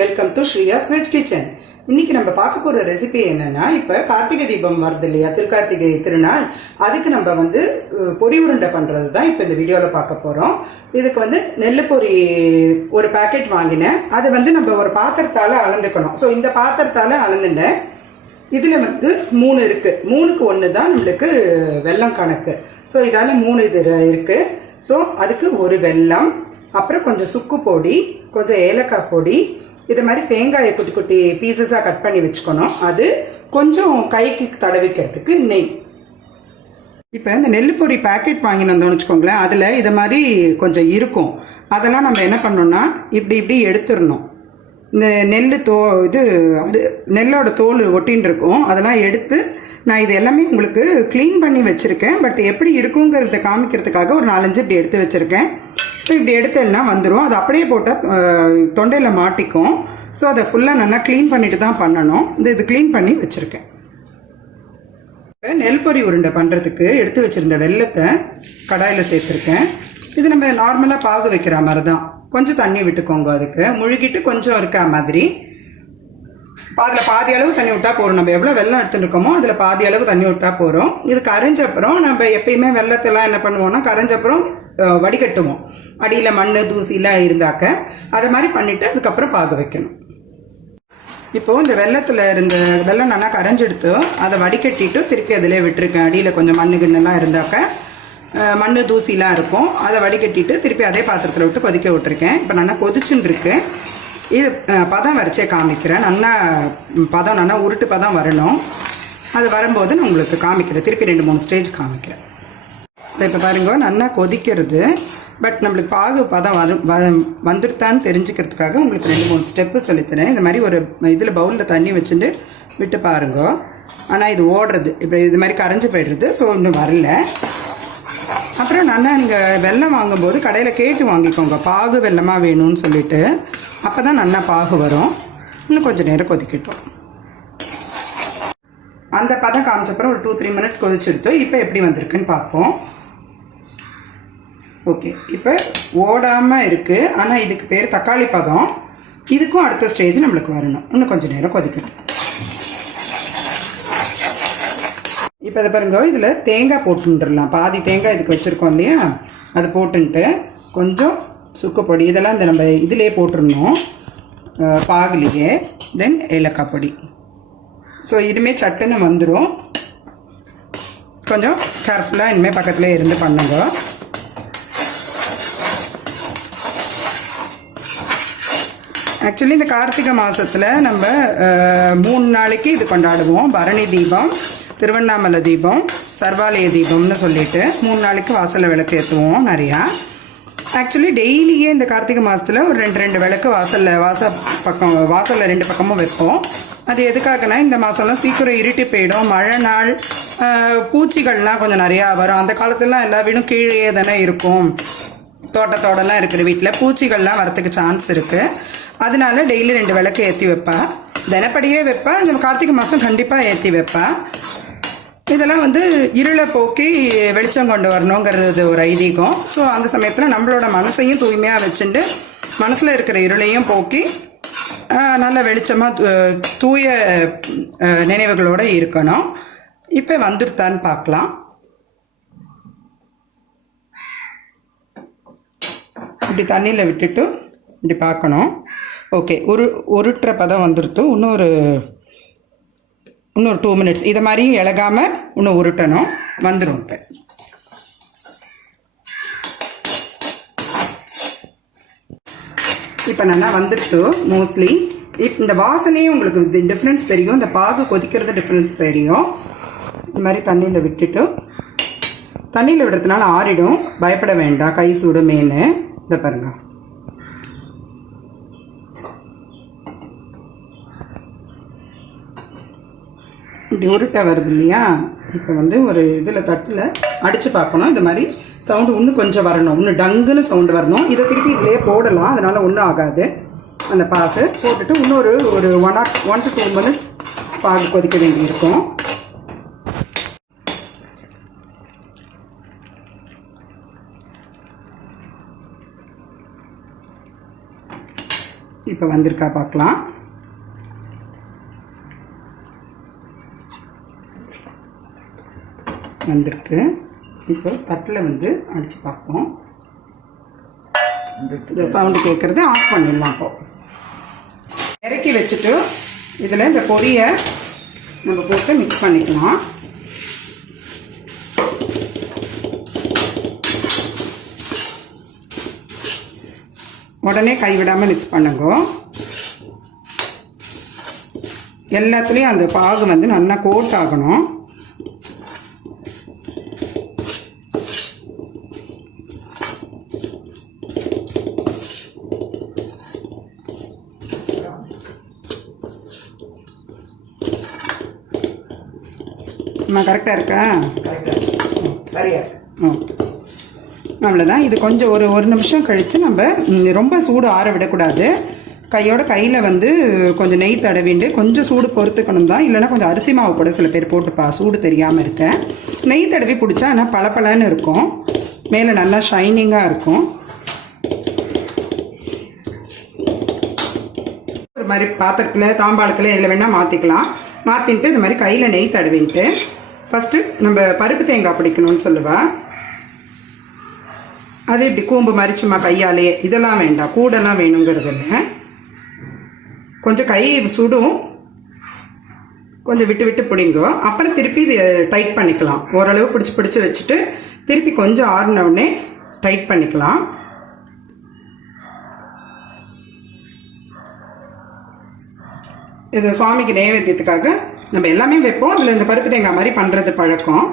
Welcome to Shreeya's veg kitchen. இன்னைக்கு நம்ம பார்க்க போற ரெசிபி என்னன்னா, இப்ப கார்த்திகை தீபம் வருது இல்லையா, திருக்கார்த்திகை திருநாள். அதுக்கு நம்ம வந்து பொரி உருண்டை பண்றது தான் இப்ப இந்த வீடியோல பார்க்க போறோம். இதுக்கு வந்து நெல் பொரி ஒரு பேக்கெட் வாங்கினேன். அது வந்து நம்ம ஒரு பாத்திரத்தால அளந்துக்கணும். ஸோ இந்த பாத்திரத்தால அளந்துட்டேன். இதுல வந்து 3 இருக்கு. 3க்கு 1 தான் நம்மளுக்கு வெல்லம் கணக்கு. ஸோ இதால 3 இது இருக்கு. ஸோ அதுக்கு ஒரு வெல்லம், அப்புறம் கொஞ்சம் சுக்கு பொடி, கொஞ்சம் ஏலக்காய் பொடி, இது மாதிரி தேங்காயை குட்டி குட்டி பீசஸாக கட் பண்ணி வச்சுக்கணும். அது கொஞ்சம் கைக்கு தடவிக்கிறதுக்கு நெய். இப்போ இந்த நெல் பொரி பேக்கெட் வாங்கினு வந்தோம்னு வச்சுக்கோங்களேன், அதில் இது மாதிரி கொஞ்சம் இருக்கும். அதெல்லாம் நம்ம என்ன பண்ணோம்னா இப்படி எடுத்துடணும். இந்த நெல் இது அது நெல்லோட தோல் ஒட்டின்னு இருக்கும். அதெல்லாம் எடுத்து நான் இது எல்லாமே உங்களுக்கு க்ளீன் பண்ணி வச்சுருக்கேன். பட் எப்படி இருக்குங்கிறத காமிக்கிறதுக்காக ஒரு 4-5 இப்படி எடுத்து வச்சுருக்கேன். ஸோ இப்படி எடுத்தேன்னா வந்துடும். அது அப்படியே போட்டால் தொண்டையில் மாட்டிக்கும். ஸோ அதை ஃபுல்லாக நல்லா க்ளீன் பண்ணிட்டு தான் பண்ணணும். இது க்ளீன் பண்ணி வச்சுருக்கேன். இப்போ நெல் பொரி உருண்டை பண்ணுறதுக்கு எடுத்து வச்சுருந்த வெல்லத்தை கடாயில் சேர்த்துருக்கேன். இது நம்ம நார்மலாக பாகு வைக்கிற மாதிரி தான். கொஞ்சம் தண்ணி விட்டுக்கோங்க. அதுக்கு முழுகிட்டு கொஞ்சம் இருக்கா மாதிரி அதில் பாதி அளவு தண்ணி விட்டால் போகிறோம். நம்ம எவ்வளோ வெல்லம் எடுத்துருக்கோமோ அதில் பாதி அளவு தண்ணி விட்டால் போகிறோம். இது கரைஞ்சப்புறம் நம்ம எப்பயுமே வெல்லத்தெல்லாம் என்ன பண்ணுவோம்னா, கரைஞ்சப்புறம் வடிகட்டுவோம். அடியில் மண் தூசிலாம் இருந்தாக்க அதை மாதிரி பண்ணிவிட்டு அதுக்கப்புறம் பாகு வைக்கணும். இப்போது இந்த வெள்ளத்தில் இருந்த வெல்லம் நல்லா கரைஞ்செடுத்து அதை வடிகட்டிட்டு திருப்பி அதிலே விட்டுருக்கேன். அடியில் கொஞ்சம் மண் கிண்ணெல்லாம் இருந்தாக்க மண் தூசிலாம் இருக்கும். அதை வடிகட்டிட்டு திருப்பி அதே பாத்திரத்தில் விட்டு கொதிக்க விட்டுருக்கேன். இப்போ நல்லா கொதிச்சுன்னு இருக்கு. இது பதம் வரைச்சே காமிக்கிறேன். நல்லா உருட்டு பதம் வரணும். அது வரும்போது நான் உங்களுக்கு காமிக்கிறேன். திருப்பி 2-3 ஸ்டேஜ் காமிக்கிறேன். இப்போ பாருங்க, நல்லா கொதிக்கிறது. பட் நம்மளுக்கு பாகு பதம் வந்துருத்தான்னு தெரிஞ்சுக்கிறதுக்காக உங்களுக்கு 2-3 ஸ்டெப்பு சொல்லித்தரேன். இந்த மாதிரி ஒரு இதில் பவுலில் தண்ணி வச்சுட்டு விட்டு பாருங்க. ஆனால் இது ஓடுறது, இப்போ இது மாதிரி கரைஞ்சி போய்டுறது. ஸோ இன்னும் வரல. அப்புறம் நல்லா நீங்கள் வெல்லம் வாங்கும்போது கடையில் கேட்டு வாங்கிக்கோங்க, பாகு வெல்லமாக வேணும்னு சொல்லிட்டு. அப்போ தான் நல்லா பாகு வரும். இன்னும் கொஞ்சம் நேரம் கொதிக்கட்டும். அந்த பதம் காமிச்சப்பறம் ஒரு 2-3 மினிட்ஸ் கொதிச்செடுத்து இப்போ எப்படி வந்திருக்குன்னு பார்ப்போம். ஓகே, இப்போ ஓடாமல் இருக்குது. ஆனால் இதுக்கு பேர் தக்காளி பதம். இதுக்கும் அடுத்த ஸ்டேஜ் நம்மளுக்கு வரணும். இன்னும் கொஞ்சம் நேரம் கொதிக்கட்டும். இப்போ இதை பாருங்க, இதில் தேங்காய் போட்டுடலாம். பாதி தேங்காய் இதுக்கு வச்சுருக்கோம் இல்லையா, அது போட்டுன்ட்டு கொஞ்சம் சுக்கு பொடி, இதெல்லாம் இந்த நம்ம இதிலே போட்டுருணும் பாகுலேயே. தென் ஏலக்காய் பொடி. ஸோ இதுமே சட்டுன்னு வந்துடும். கொஞ்சம் கேர்ஃபுல்லாக இனிமேல் பக்கத்துலேயே இருந்து பண்ணுங்க. ஆக்சுவலி இந்த கார்த்திகை மாதத்தில் நம்ம 3 நாளைக்கு இது கொண்டாடுவோம். பரணி தீபம், திருவண்ணாமலை தீபம், சர்வாலய தீபம்னு சொல்லிட்டு 3 நாளைக்கு வாசலில் விளக்கு ஏற்றுவோம் நிறையா. ஆக்சுவலி டெய்லியே இந்த கார்த்திகை மாதத்தில் ஒரு 2 விளக்கு வாசலில் 2 பக்கமும் வைப்போம். அது எதுக்காகனா, இந்த மாதம்லாம் சீக்கிரம் இருட்டி போயிடும். மழை நாள், பூச்சிகள்லாம் கொஞ்சம் நிறையா வரும். அந்த காலத்துலலாம் எல்லா வீடும் கீழே தானே இருக்கும். தோட்டத்தோடலாம் இருக்கிற வீட்டில் பூச்சிகள்லாம் வரத்துக்கு சான்ஸ் இருக்குது. அதனால டெய்லி 2 விளக்கு ஏற்றி வைப்பா. தினப்படியே வைப்பா. இந்த கார்த்திகை மாதம் கண்டிப்பாக ஏற்றி வைப்பா. இதெல்லாம் வந்து இருளை போக்கி வெளிச்சம் கொண்டு வரணுங்கிறது ஒரு ஐதீகம். ஸோ அந்த சமயத்தில் நம்மளோட மனசையும் தூய்மையாக வச்சுட்டு மனசில் இருக்கிற இருளையும் போக்கி நல்ல வெளிச்சமாக தூய நினைவுகளோடு இருக்கணும். இப்போ வந்துருத்தான்னு பார்க்கலாம். இப்படி தண்ணியில் விட்டுட்டு இப்படி பார்க்கணும். ஓகே, உருட்டுற பதம் வந்துருத்து. இன்னொரு 2 மினிட்ஸ் இதை மாதிரி இழகாமல் இன்னும் உருட்டணும். வந்துடும். இப்போ நல்லா வந்துட்டு மோஸ்ட்லி இந்த வாசனையும் உங்களுக்கு டிஃப்ரென்ஸ் தெரியும். இந்த பாகு கொதிக்கிறது டிஃப்ரென்ஸ் தெரியும். இந்த மாதிரி தண்ணியில் விட்டுட்டு, தண்ணியில் விடுறதுனால ஆறிடும், பயப்பட வேண்டாம். கை சுடுமேன்னு இதை பாருங்க. இப்படி உருட்டை வருது இல்லையா. இப்போ வந்து ஒரு இதில் தட்டில் அடித்து பார்க்கணும். இந்த மாதிரி சவுண்டு இன்னும் கொஞ்சம் வரணும். இன்னும் டங்குன்னு சவுண்டு வரணும். இதை திருப்பி இதிலே போடலாம், அதனால் ஒன்றும் ஆகாது. அந்த பாகு போட்டுட்டு இன்னொரு ஒரு 1 to 2 minutes பாகு கொதிக்க வேண்டியிருக்கும். இப்போ வந்திருக்கா பார்க்கலாம். வந்திருக்கு. இப்போ தட்டில் வந்து அடித்து பார்ப்போம். இந்த சவுண்டு கேட்குறது ஆஃப் பண்ணிடலாம். இப்போ இறக்கி வச்சுட்டு இதில் இந்த பொரியை நம்ம போட்டு மிக்ஸ் பண்ணிக்கலாம். உடனே கைவிடாமல் மிக்ஸ் பண்ணுங்க. எல்லாத்துலேயும் அந்த பாகு வந்து நல்லா கோட் ஆகணும். கரெக்டாக இருக்கா? கரெக்டாக சரியா? ஓகே, அவ்வளோதான். இது கொஞ்சம் ஒரு நிமிஷம் கழித்து நம்ம ரொம்ப சூடு ஆற விடக்கூடாது. கையில் வந்து கொஞ்சம் நெய் தடவிண்டு கொஞ்சம் சூடு பொறுத்துக்கணும் தான். இல்லைனா கொஞ்சம் அரிசி மாவு கூட சில பேர் போட்டுப்பா, சூடு தெரியாமல் இருக்க. நெய் தடவி பிடிச்சா ஆனால் பளபளன்னு இருக்கும், மேலே நல்லா ஷைனிங்காக இருக்கும். ஒரு மாதிரி பாத்திரத்தில் தாம்பாளத்தில் இதில் வேணால் மாற்றிக்கலாம். மாற்றின்ட்டு இந்த மாதிரி கையில் நெய் தடவின்ட்டு ஃபஸ்ட்டு நம்ம பருப்பு தேங்காய் பிடிக்கணும்னு சொல்லுவாள். அது இப்படி கூம்பு மாதிரி சும்மா கையாலேயே, இதெல்லாம் வேண்டாம், கூடெல்லாம் வேணுங்கிறது இல்லை. கொஞ்சம் கை சுடும், கொஞ்சம் விட்டு விட்டு பிடிங்கோ. அப்புறம் திருப்பி இது டைட் பண்ணிக்கலாம். ஓரளவு பிடிச்சி வச்சுட்டு திருப்பி கொஞ்சம் ஆறினவுடனே டைட் பண்ணிக்கலாம். இது சுவாமிக்கு நைவேத்தியத்துக்காக நம்ம எல்லாமே வைப்போம். அதில் இந்த பருப்பு தேங்காய் மாதிரி பண்ணுறது பழக்கம்.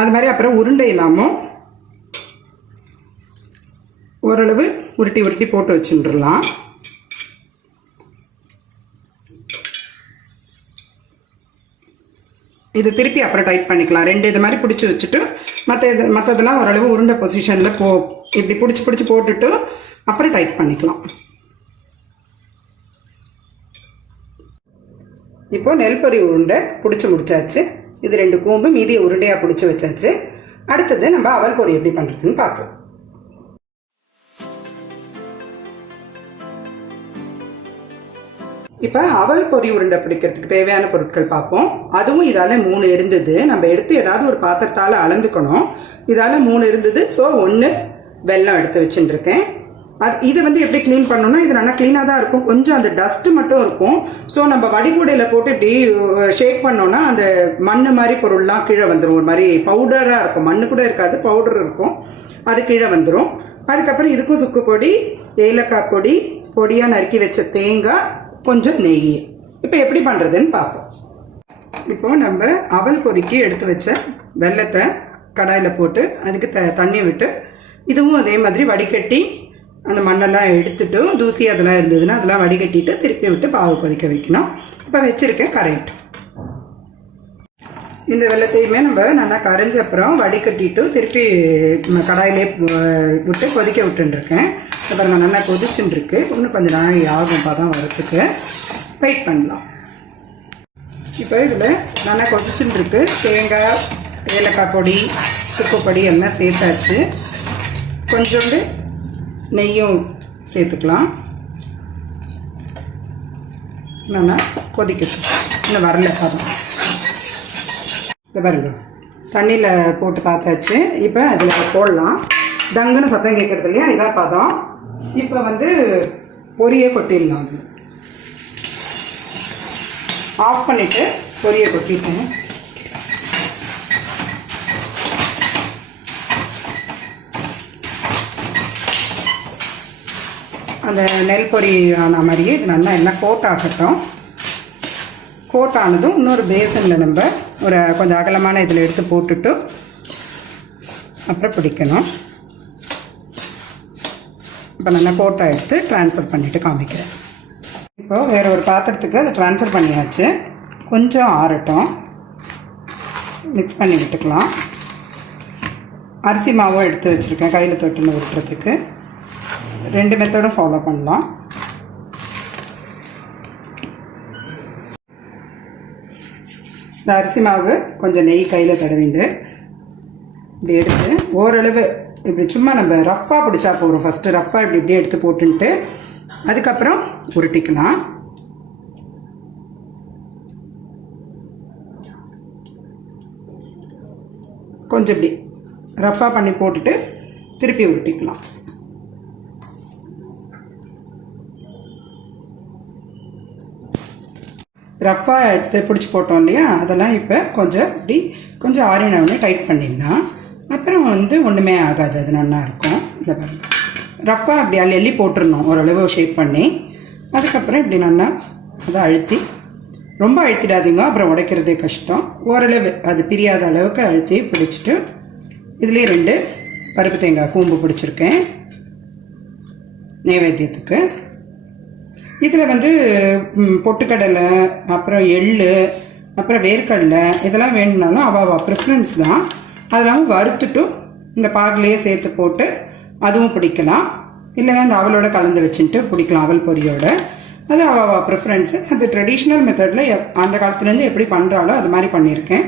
அது மாதிரி அப்புறம் உருண்டை இல்லாமல் ஓரளவு உருட்டி போட்டு வச்சுட்டுலாம். இது திருப்பி அப்புறம் டைட் பண்ணிக்கலாம். 2 இது மாதிரி பிடிச்சி வச்சுட்டு மற்றதெல்லாம் ஓரளவு உருண்டை பொசிஷனில் இப்படி பிடிச்சி போட்டுட்டு அப்புறம் டைட் பண்ணிக்கலாம். இப்போது நெல் பொரி உருண்டை பிடிச்சி முடிச்சாச்சு. இது 2 கூம்பு மீதியை உருண்டையாக பிடிச்சி வச்சாச்சு. அடுத்தது நம்ம அவல் பொரி எப்படி பண்ணுறதுன்னு பார்க்கலாம். இப்போ அவல் பொரி உருண்டை பிடிக்கிறதுக்கு தேவையான பொருட்கள் பார்ப்போம். அதுவும் இதால் 3 இருந்தது. நம்ம எடுத்து ஏதாவது ஒரு பாத்திரத்தால் அளந்துக்கணும். இதால் 3 இருந்தது. ஸோ 1 வெல்லம் எடுத்து வச்சுட்டுருக்கேன். இது வந்து எப்படி க்ளீன் பண்ணணும்னா, இது நல்லா க்ளீனாக தான் இருக்கும். கொஞ்சம் அந்த டஸ்ட்டு மட்டும் இருக்கும். ஸோ நம்ம வடிகூடையில் போட்டு இப்படி ஷேக் பண்ணோன்னா அந்த மண் மாதிரி பொருள்லாம் கீழே வந்துடும். ஒரு மாதிரி பவுடராக இருக்கும். மண் கூட இருக்காது, பவுடர் இருக்கும். அது கீழே வந்துடும். அதுக்கப்புறம் இதுக்கும் சுக்கு பொடி, ஏலக்காய் பொடி, பொடியாக நறுக்கி வச்ச தேங்காய், கொஞ்சம் நெய். இப்போ எப்படி பண்ணுறதுன்னு பார்ப்போம். இப்போது நம்ம அவல் பொரிக்கு எடுத்து வச்ச வெல்லத்தை கடாயில் போட்டு அதுக்கு தண்ணி விட்டு, இதுவும் அதே மாதிரி வடிகட்டி அந்த மண்ணெல்லாம் எடுத்துட்டு தூசி அதெல்லாம் இருந்ததுன்னா அதெல்லாம் வடிகட்டிட்டு திருப்பி விட்டு பாவு கொதிக்க வைக்கணும். இப்போ வச்சுருக்கேன் கரையிட்டு. இந்த வெல்லத்தையுமே நம்ம நல்லா கரைஞ்ச அப்புறம் வடிகட்டிட்டு திருப்பி கடாயிலே விட்டு கொதிக்க விட்டுருக்கேன். அப்புறம் நல்லா கொதிச்சுட்டுருக்கு. இன்னும் கொஞ்சம் நாள் ஆகும் பதம் வரத்துக்கு. வெயிட் பண்ணலாம். இப்போ இதில் நல்லா கொதிச்சுட்டுருக்கு. தேங்காய், ஏலக்காய் பொடி, சுக்கு பொடி எல்லாம் சேர்த்தாச்சு. கொஞ்சோண்டு நெய்யும் சேர்த்துக்கலாம். நல்லா கொதிக்கட்டும். இன்னும் வரல பதம். இந்த பாருங்க, தண்ணியில் போட்டு பார்த்தாச்சு. இப்போ அதில் போடலாம். டங்குன்னு சத்தம் கேட்குறது இல்லையா, இதான் பதம். இப்போ வந்து பொரியை கொட்டிடலாம். ஆஃப் பண்ணிவிட்டு பொரியை கொட்டிட்டேன். அந்த நெல் பொரி ஆன மாதிரியே இது நல்லா எண்ணெய் கோட் ஆகட்டும். கோட் ஆனதும் இன்னொரு பேசனில் நம்ம ஒரு கொஞ்சம் அகலமான இதில் எடுத்து போட்டுட்டு அப்புறம் பிடிக்கணும். இப்போ நல்லா கோட்டை எடுத்து ட்ரான்ஸ்ஃபர் பண்ணிவிட்டு காமிக்கிறேன். இப்போது வேறு ஒரு பாத்திரத்துக்கு அதை ட்ரான்ஸ்ஃபர் பண்ணியாச்சு. கொஞ்சம் ஆறட்டும். மிக்ஸ் பண்ணி விட்டுக்கலாம். அரிசி மாவும் எடுத்து வச்சுருக்கேன் கையில் தொட்டுன்னு விட்டுறதுக்கு. 2 மெத்தடும் ஃபாலோ பண்ணலாம். இந்த அரிசி மாவு கொஞ்சம் நெய் கையில் தடவிண்டு இப்படி எடுத்து ஓரளவு இப்படி சும்மா நம்ம ரஃப்பாக பிடிச்சா போகிறோம். ஃபஸ்ட்டு ரஃப்பாக இப்படியே எடுத்து போட்டுன்ட்டு அதுக்கப்புறம் உருட்டிக்கலாம். கொஞ்சம் இப்படி ரஃப்பாக பண்ணி போட்டுட்டு திருப்பி உருட்டிக்கலாம். ரஃப்பாக எடுத்து பிடிச்சி போட்டோம் இல்லையா, அதெல்லாம் இப்போ கொஞ்சம் ஆறினவுடனே டைட் பண்ணிடலாம். அப்புறம் ஒன்றுமே ஆகாது, அது நல்லா இருக்கும். இந்த பாருங்க, ரஃப்பாக அப்படி அள்ளி போட்டுடணும் ஓரளவு ஷேப் பண்ணி. அதுக்கப்புறம் இப்படி நல்லா அதை அழுத்தி, ரொம்ப அழுத்திடாதீங்க, அப்புறம் உடைக்கிறதே கஷ்டம். ஓரளவு அது பிரியாத அளவுக்கு அழுத்தி பிடிச்சிட்டு இதுலேயே 2 பருப்பு தேங்காய் கூம்பு பிடிச்சிருக்கேன் நைவேத்தியத்துக்கு. இதில் பொட்டுக்கடலை, அப்புறம் எள்ளு, அப்புறம் வேர்க்கடலை இதெல்லாம் வேணும்னாலும் அவள் ப்ரிஃபரன்ஸ் தான். அதெல்லாம் வறுத்துட்டு இந்த பாகிலேயே சேர்த்து போட்டு அதுவும் பிடிக்கலாம். இல்லைன்னா இந்த அவளோட கலந்து வச்சுட்டு பிடிக்கலாம், அவல் பொரியோட. அது அவள் ப்ரிஃபரன்ஸு. அது ட்ரெடிஷ்னல் மெத்தடில் அந்த காலத்துலேருந்து எப்படி பண்ணுறாலோ அது மாதிரி பண்ணியிருக்கேன்.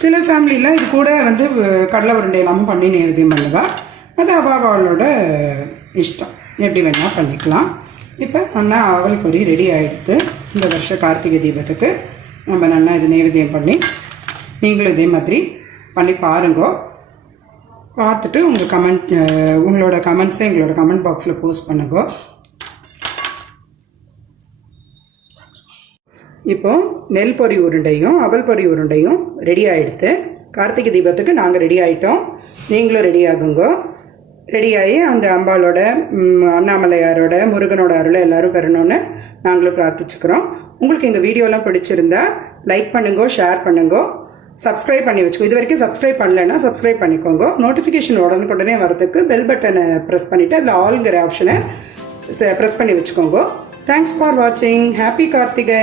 சில ஃபேமிலியில் இது கூட கடலை உருண்டை எல்லாமும் பண்ணி நைவேத்தியம் பண்ணுவா. அது அவளோட இஷ்டம், எப்படி வேணால் பண்ணிக்கலாம். இப்போ நல்லா அவல் பொரி ரெடி ஆகிடுது. இந்த வருஷம் கார்த்திகை தீபத்துக்கு நம்ம நல்லா இது நைவேத்தியம் பண்ணி நீங்களும் இதே மாதிரி பண்ணி பாருங்கோ. பார்த்துட்டு உங்களோட கமெண்ட்ஸை எங்களோட கமெண்ட் பாக்ஸில் போஸ்ட் பண்ணுங்கோ. இப்போது நெல் பொரி உருண்டையும் அவல் பொரி உருண்டையும் ரெடி ஆகிடுது. கார்த்திகை தீபத்துக்கு நாங்கள் ரெடி ஆகிட்டோம், நீங்களும் ரெடி ஆகுங்கோ. ரெடியாகி அந்த அம்பாளோட, அண்ணாமலையாரோட, முருகனோட அருளை எல்லோரும் பெறணும்னு நாங்களும் பிரார்த்திச்சுக்கிறோம். உங்களுக்கு எங்கள் வீடியோலாம் பிடிச்சிருந்தா லைக் பண்ணுங்கோ, ஷேர் பண்ணுங்கோ, சப்ஸ்கிரைப் பண்ணி வச்சுக்கோ. இது வரைக்கும் சப்ஸ்கிரைப் பண்ணலைன்னா சப்ஸ்கிரைப் பண்ணிக்கோங்க. நோட்டிஃபிகேஷன் உடனே வரதுக்கு பெல் பட்டனை ப்ரெஸ் பண்ணிவிட்டு அதில் ஆல்ங்கிற ஆப்ஷனை ப்ரெஸ் பண்ணி வச்சுக்கோங்க. தேங்க்ஸ் ஃபார் வாட்சிங். ஹாப்பி கார்த்திகை.